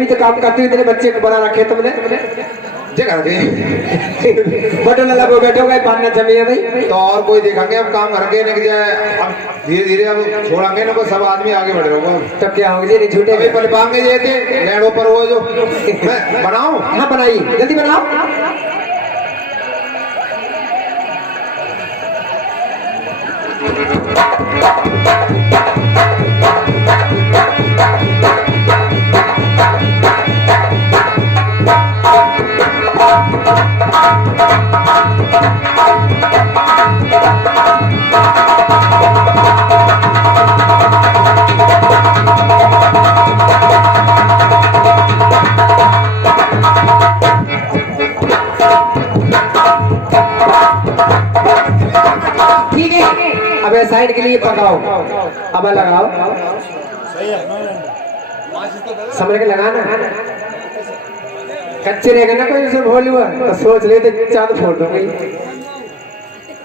भी तो काम करती हुई तेरे बच्चे को बना रखे तुमने जगह दे बटन लगो बैठो गए पाना जमी भाई तो और कोई देखेंगे अब काम करके नहीं जाए अब धीरे धीरे अब छोड़ेंगे ना सब आदमी आगे बढ़ रहे हो तो क्या होगा नहीं झूठे अभी पल पाएंगे ये थे लैंडो पर वो जो बनाओ हाँ बनाइए जल्दी बनाओ साइड के लिए पकाओ अब लगाओ समझ के लगाना कच्चे रहेगा ना कोई उसे भोल हुआ तो सोच ले तो चांद फोड़ दूंगी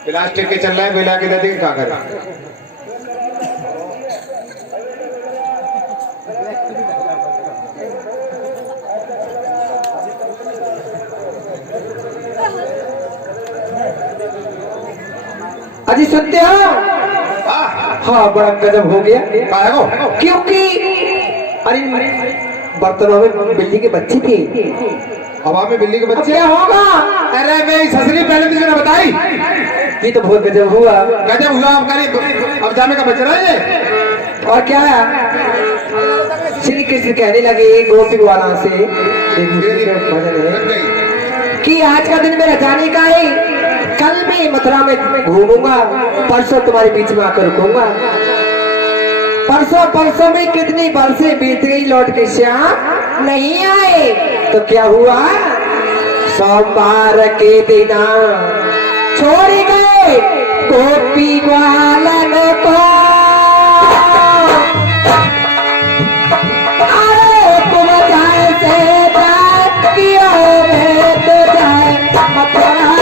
प्लास्टिक के चल रहे हैं बेला के दादी क्या कर अजी सुनते हो हाँ बड़ा गजब हो गया क्योंकि अरे बर्तनों में बिल्ली के बच्चे थे हवा में बिल्ली के बच्चे क्या होगा अरे मैं ससुरी पहले तुझे ना बताई ये तो बहुत गजब हुआ अब जाने का बच रहा है और क्या श्री कृष्ण कहने लगे गोपी वाला से कि आज का दिन मेरा जाने का है कल मैं मथुरा में घूमूंगा परसों तुम्हारे बीच में आकर रुकूंगा परसों में कितनी बरसें बीत गई लौट के श्याम नहीं आए तो क्या हुआ सोमवार के दिन छोड़ गए गोपी ग्वालन को अरे तुम जाए से तो जाए मथुरा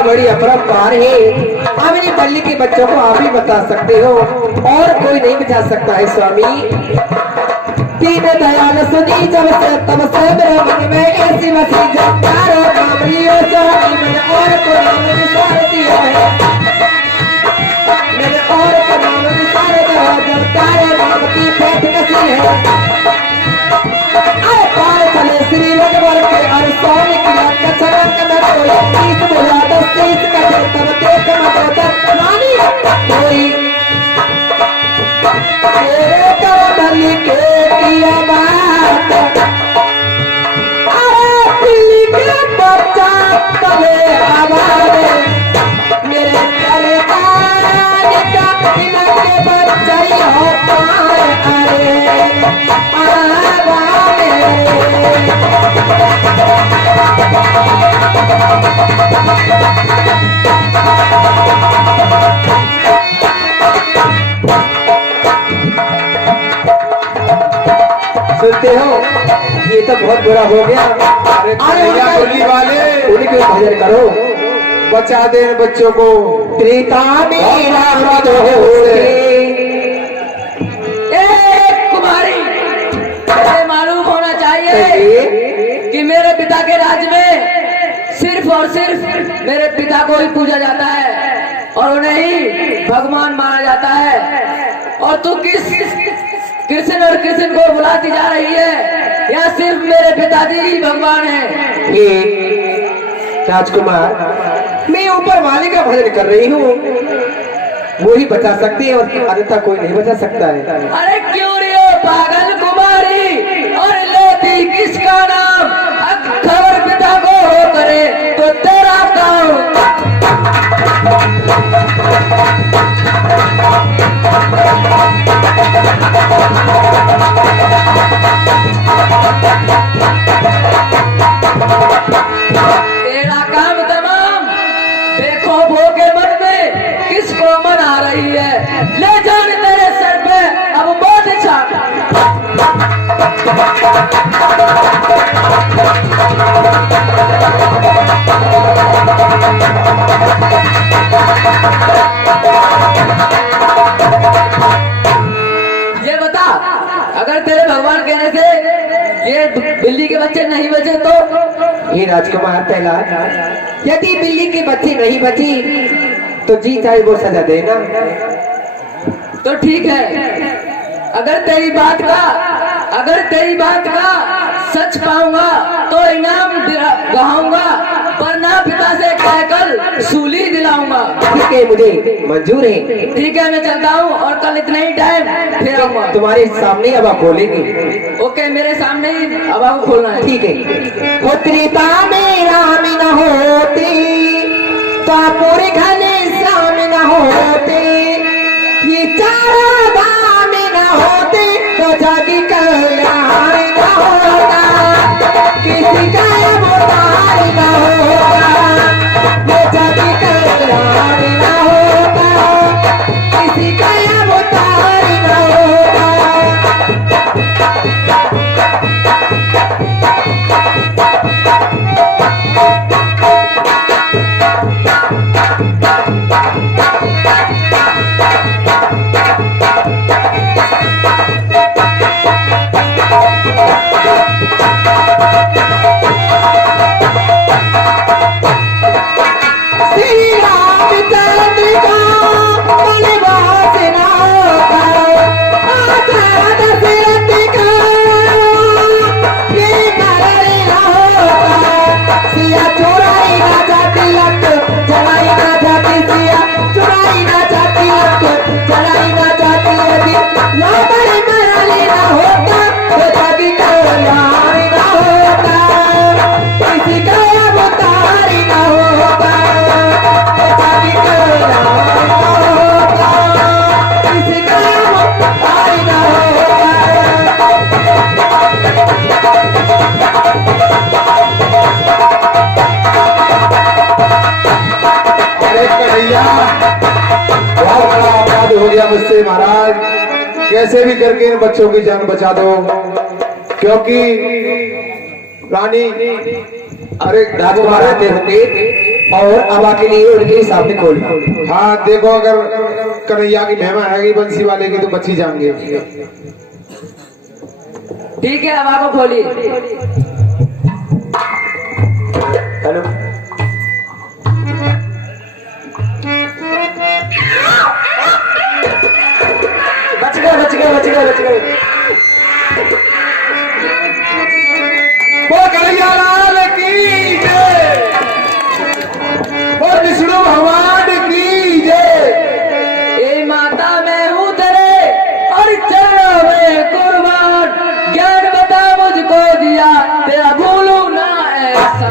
बड़ी अपरंपार है अपनी बल्ली के बच्चों को आप ही बता सकते हो और कोई नहीं बचा सकता है स्वामी दीन दयाल सुनी जब से तब से मेरे मन में ऐसी मसी जगतारो नाम लियो स्वामी मैंने और को नाम विसार दिया है मैंने और को नाम विसार दिया जगतारो नाम की पेट कसी है आए पार चले श्री रघुवर के और स्वामी की लाट का चरण कदर कोई तीस बोला दस तीस का तब देख मदोदर रानी कोई तेरे कमल के किया बात अरे दिल्ली के बच्चा तले आवाज़ मेरे करे का दिल के बच्चा हो पाए अरे सुनते हो ये तो बहुत बुरा हो गया अरे वाले उन्हीं के भजन करो बचा दे बच्चों को त्रेता मेरा मद हो कुमारी मालूम पिता के राज्य में सिर्फ और सिर्फ मेरे पिता को ही पूजा जाता है और उन्हें ही भगवान माना जाता है। और तू किस कृष्ण और कृष्ण को बुलाती जा रही है? या सिर्फ मेरे पिताजी ही भगवान है। ये राजकुमार, मैं ऊपर वाले का भजन कर रही हूँ, वो ही बचा सकती है और अन्यथा कोई नहीं बचा सकता है। अरे क्यों रे ओ पागल कुमारी, और लेती किसका नाम? खबर पिता को हो करे तो तेरा काम। तेरा काम तमाम। देखो भोगे मन में किसको मना रही है? ले जान तेरे सर पे अब बहुत छाप। ये बता, अगर तेरे भगवान कहने से ये बिल्ली के बच्चे नहीं बचे तो? हे राजकुमार, पहला यदि बिल्ली की बच्ची नहीं बची तो जी चाहे वो सजा देना। तो ठीक है, अगर तेरी बात का सच पाऊंगा तो इनाम गहाऊंगा, वरना पिता से कहकर सूली दिलाऊंगा। ठीक है, मुझे मंजूर है। ठीक है, मैं चलता हूँ और कल इतना ही टाइम फिर आऊंगा। तुम्हारे सामने अब आप खोलेंगे। ओके, मेरे सामने ही हवा को खोलना है। ठीक है। पुत्रिता में राम न होती तो पूरे घने श्याम न होते, ये चारों धाम न होते तो जग कल्याण न होता, किसी का अवतार न होता, ये जग कल्याण न होता, किसी का अवतार न होता। मुझसे महाराज, कैसे भी करके इन बच्चों की जान बचा दो, क्योंकि रानी अरे राजकुमार आते होंगे और हवा के लिए उनके सामने खोलना। हाँ देखो, अगर कन्हैया की महिमा है बंसी वाले की तो बच्ची जाएंगे। ठीक है, हवा को खोलिए। हेलो, बच गए। वो कन्हैया लाल की जय, वो विष्णु भगवान की जय। ए माता, मैं हूँ तेरे और चरणों में कुर्बान, ज्ञान बता मुझको दिया तेरा भूलू ना ऐसा।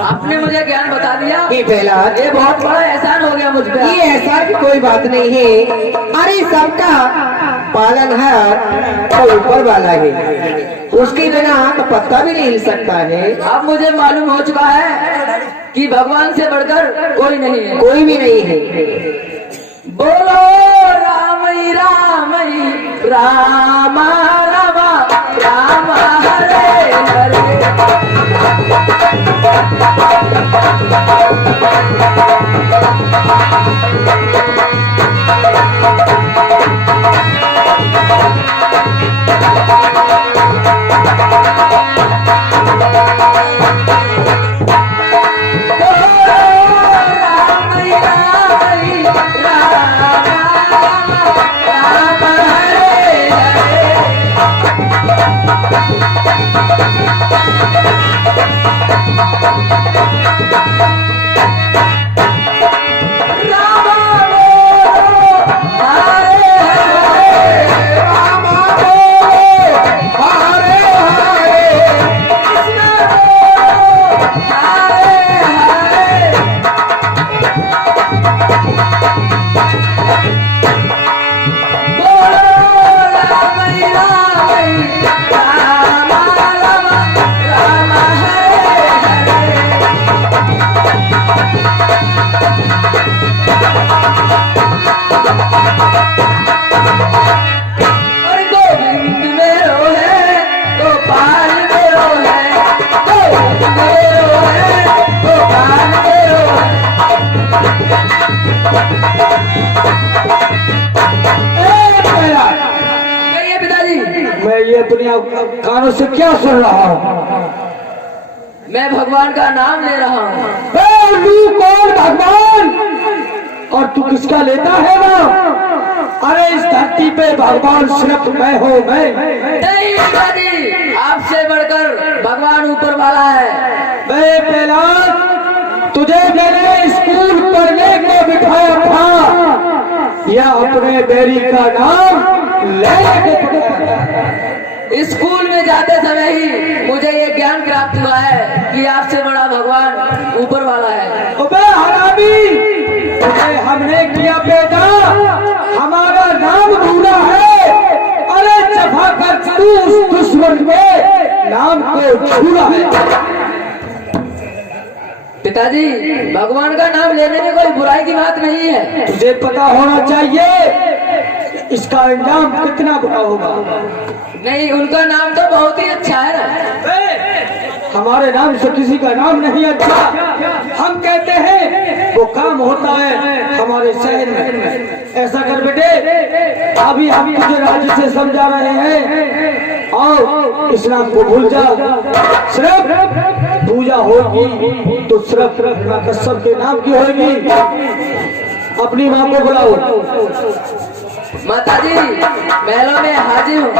आपने मुझे ज्ञान बता दिया, ये पहला, ये बहुत बड़ा एहसान हो गया मुझ पे। ये ऐसा की कोई बात नहीं है। अरे सबका पालनहार तो ऊपर वाला है, उसके बिना तो पत्ता भी नहीं हिल सकता है। अब मुझे मालूम हो चुका है कि भगवान से बढ़कर कोई नहीं है, कोई भी नहीं है। बोलो राम राम राम राम राम हरे हरे। कानों से क्या सुन रहा हूँ? मैं भगवान का नाम ले रहा हूँ। तू कौन भगवान और तू किसका लेता है ना? अरे इस धरती पे भगवान सिर्फ मैं हूँ, मैं नहीं पिताजी, आपसे बढ़कर भगवान ऊपर वाला है। पहला तुझे मैंने स्कूल पढ़ने को बिठाया था या अपने बेरी का नाम लेने को बिठाया? स्कूल में जाते समय ही मुझे ये ज्ञान प्राप्त हुआ है कि आपसे बड़ा भगवान ऊपर वाला है। अबे हरामी, तुझे हमने किया बेटा, हमारा नाम भूला है। अरे जफा कर तू उस दुश्मन के नाम को छूला है। पिताजी, भगवान का नाम लेने में कोई बुराई की बात नहीं है। तुझे पता होना चाहिए इसका अंजाम कितना बुरा होगा। नहीं, उनका नाम तो बहुत ही अच्छा है ना। हमारे नाम से किसी का नाम नहीं अच्छा। हम कहते हैं वो काम होता है हमारे शहर में। ऐसा कर बेटे, अभी हम तुझे राज्य से समझा रहे हैं और इस्लाम को भूल जा। सिर्फ पूजा होगी तो सिर्फ कसम के नाम की होगी। अपनी माँ को बुलाओ। माताजी, महलों में हाजिर हूँ।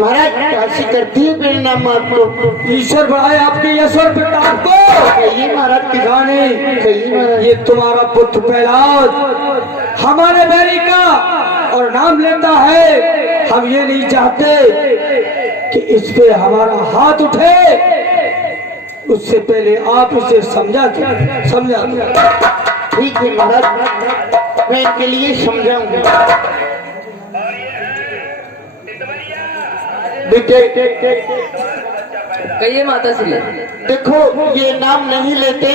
महाराज काशी करती है मेरे नाम आपको। ईश्वर बढ़ाए आपके ईश्वर प्रताप को। कहिए महाराज की रानी, कहिए महाराज। ये तुम्हारा पुत्र प्रहलाद हमारे बैरी का और नाम लेता है। हम ये नहीं चाहते कि इस पे हमारा हाथ उठे, उससे पहले आप इसे समझा ठीक है महाराज, मैं इनके लिए समझाऊंगा। बेटे कहिए माता श्री। देखो, ये नाम नहीं लेते,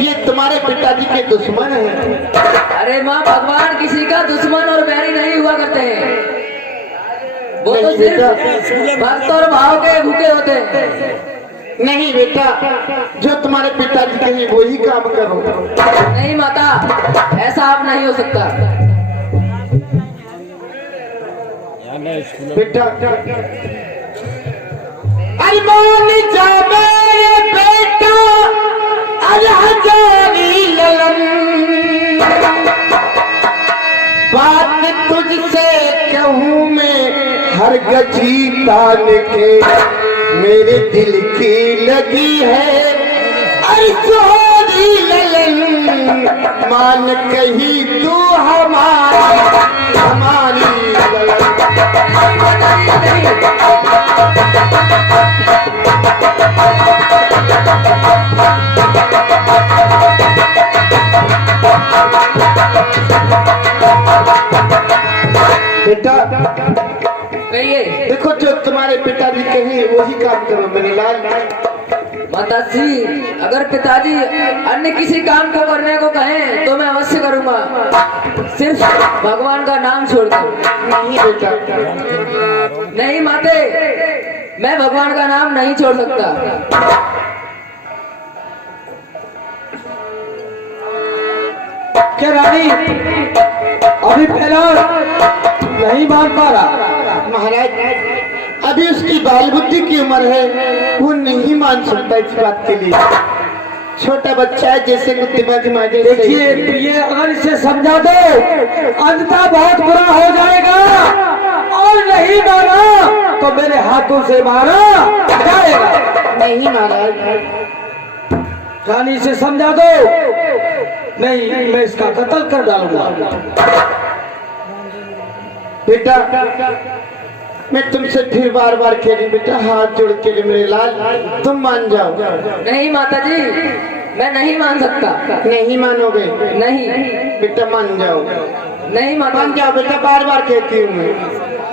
ये तुम्हारे पिताजी के दुश्मन हैं। अरे माँ, भगवान किसी का दुश्मन और बैरी नहीं हुआ करते हैं। वो तो सिर्फ भक्त और भाव के भूखे होते हैं। नहीं बेटा, जो तुम्हारे पिताजी कहे वही काम करो। नहीं माता, ऐसा आप नहीं हो सकता। बेटा, अरमान जा मेरे बेटा, अलहजारी ललन, बात तुझसे कहूँ मैं हर गजी तान के, मेरे दिल की लगी है अरसोरी ललन, मान कही तू हमारी ललन। बेटा कहिए देखो, जो तुम्हारे पिताजी कहे वही काम करो मेरे लाल। माताजी, अगर पिताजी अन्य किसी काम को करने को कहें तो मैं अवश्य करूंगा, सिर्फ भगवान का नाम छोड़कर। नहीं बेटा, नहीं माते, मैं भगवान का नाम नहीं छोड़ सकता। क्या रानी अभी पहला नहीं मान पा रहा? महाराज अभी उसकी बाल बुद्धि की उम्र है, वो नहीं मान सकता इस बात के लिए। छोटा बच्चा है, जैसे कुत्ते माजे। देखिए ये अगर इसे समझा दो अंततः बहुत बुरा हो जाएगा, और नहीं माना तो मेरे हाथों से मारा जाएगा। नहीं महाराज, रानी इसे समझा दो, नहीं मैं इसका कत्ल कर डालूंगा। बेटा मैं तुमसे फिर बार बार कह रही बेटा, हाथ जोड़ के लिए मेरे लाल, तुम मान जाओ। नहीं माताजी, मैं नहीं मान सकता। नहीं मानोगे? नहीं बेटा मान जाओ। नहीं मान जाओ बेटा, बार बार कहती हूँ मैं।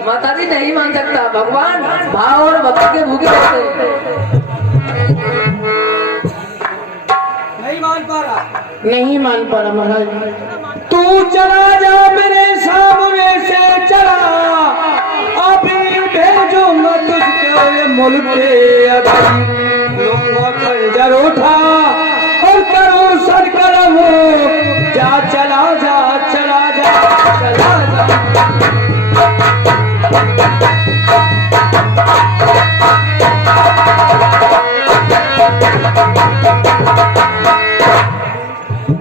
माताजी नहीं मान सकता। भगवान भाव और भक्ति के भूखे रहते हैं। नहीं मान पा रहा? नहीं मान पा रहा महाराज। तू चला जा मेरे सामने से चला, अभी भेजूंगा तुझको ये मुल्क के अभी। लूंगा खंजर उठा और करूं सर कलम, जा चला जा चला जा चला जा।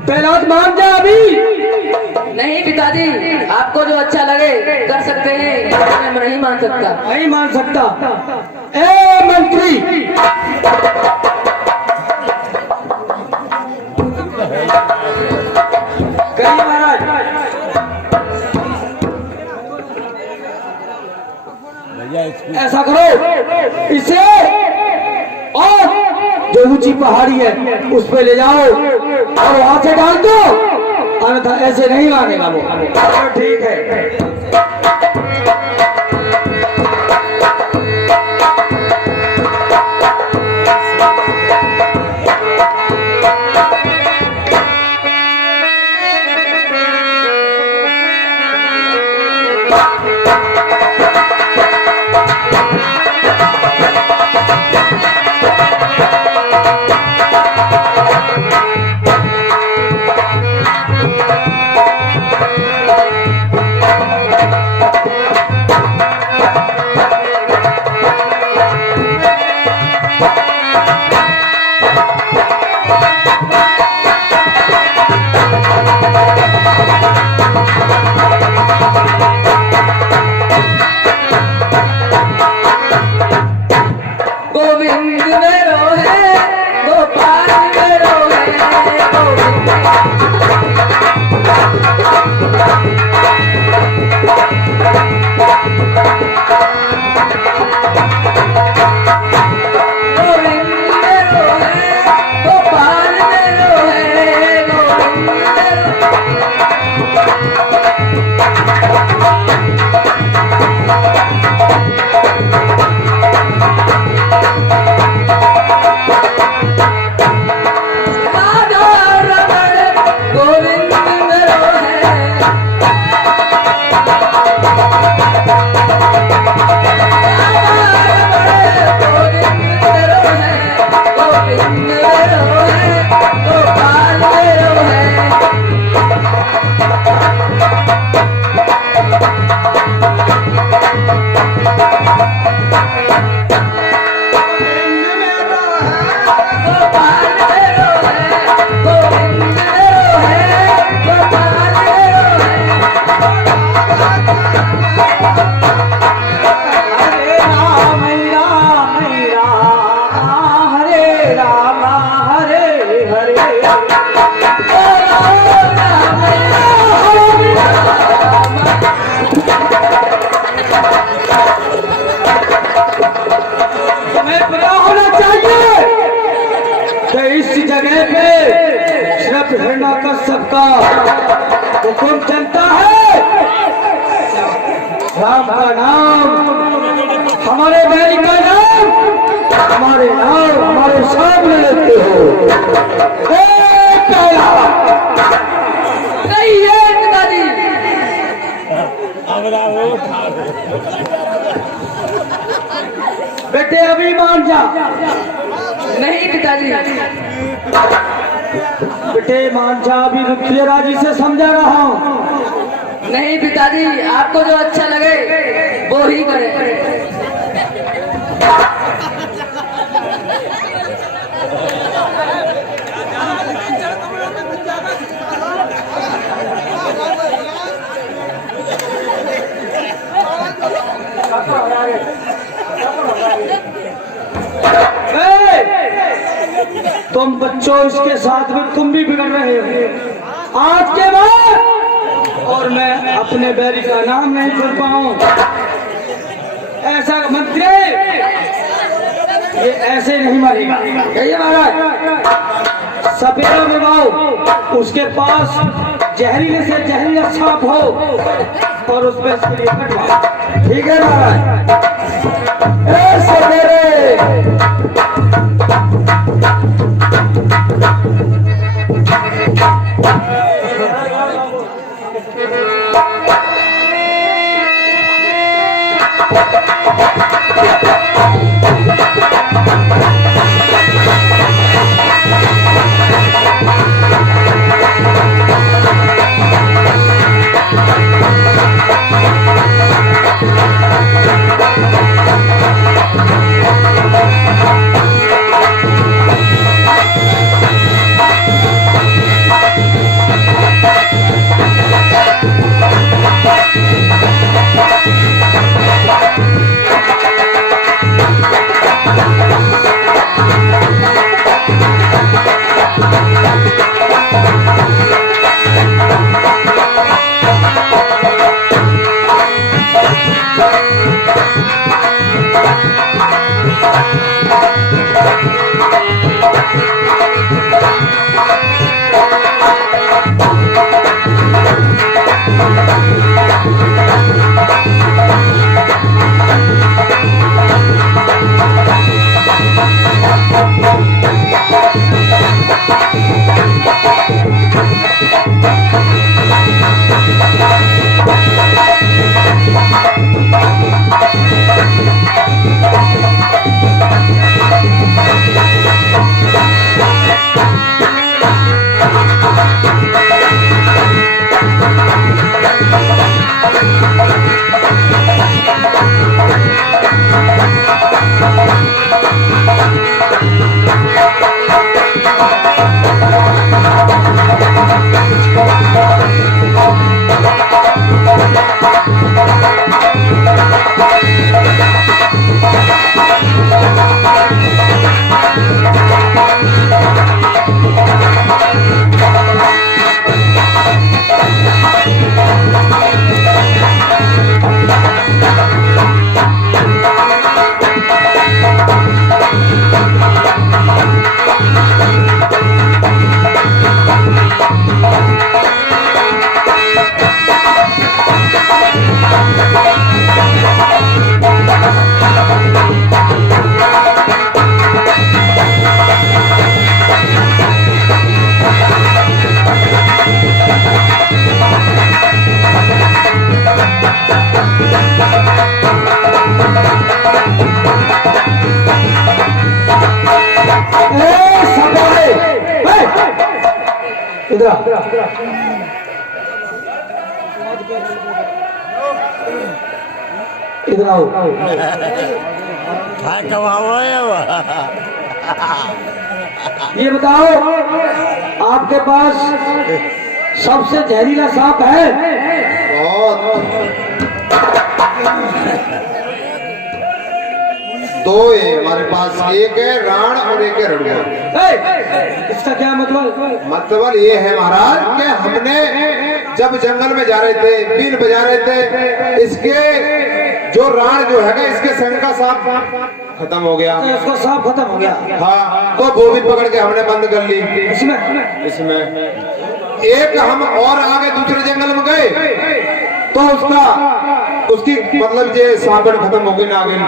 पहला मान जा अभी। नहीं पिताजी, आपको जो अच्छा लगे कर सकते हैं, मैं नहीं मान सकता। नहीं मान सकता? ए मंत्री, कहिए महाराज। ऐसा करो, इसे और जो ऊंची पहाड़ी है उस पे ले जाओ और वहां से डाल दो, अन्यथा ऐसे नहीं मानेगा वो। ठीक है। हिरण्यकश्यप का हुक्म चलता है, राम का नाम, हमारे बैरी का नाम हमारे नाम हमारे सामने लेते हो। नहीं है पिताजी। बेटे अभी मान जा। नहीं पिताजी। बेटे मान जा, अभी रुखिए राजी से समझा रहा हूँ। नहीं पिताजी, आपको जो अच्छा लगे वो ही करें। तुम बच्चों इसके साथ में तुम भी बिगड़ रहे हो। आज के बाद और मैं अपने बैरी का नाम नहीं सुन पाऊं। ऐसा मंत्री ये ऐसे नहीं मारेगा। कहिए महाराज, सपेरा मंगाओ, उसके पास जहरीले से जहरीला सांप हो और उस पर इसके लिए कटवा। ठीक है महाराज। ए सपेरे, इधर आओ। ये बताओ, आपके पास सबसे जहरीला सांप है? दो है हमारे पास, एक है राण और एक है रड़ुआ। इसका क्या मतलब? मतलब ये है महाराज कि हमने जब जंगल में जा रहे थे, बीन बजा रहे थे, इसके जो राण जो है इसके संग का सांप खत्म हो गया। उसका सांप खत्म हो गया? हाँ, तो वो भी पकड़ के हमने बंद कर ली इसमें। एक हम और आगे दूसरे जंगल में गए तो उसका उसकी मतलब ये साबन खत्म हो गई नागिन।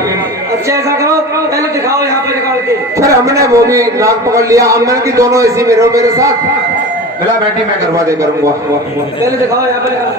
अच्छा ऐसा करो पहले दिखाओ यहाँ पे निकाल के। फिर हमने वो भी नाक पकड़ लिया। अब मैंने की दोनों ऐसी में रहो मेरे साथ, मिला बैठी मैं करवा दे करूंगा। पहले दिखाओ यहाँ पे निकाल।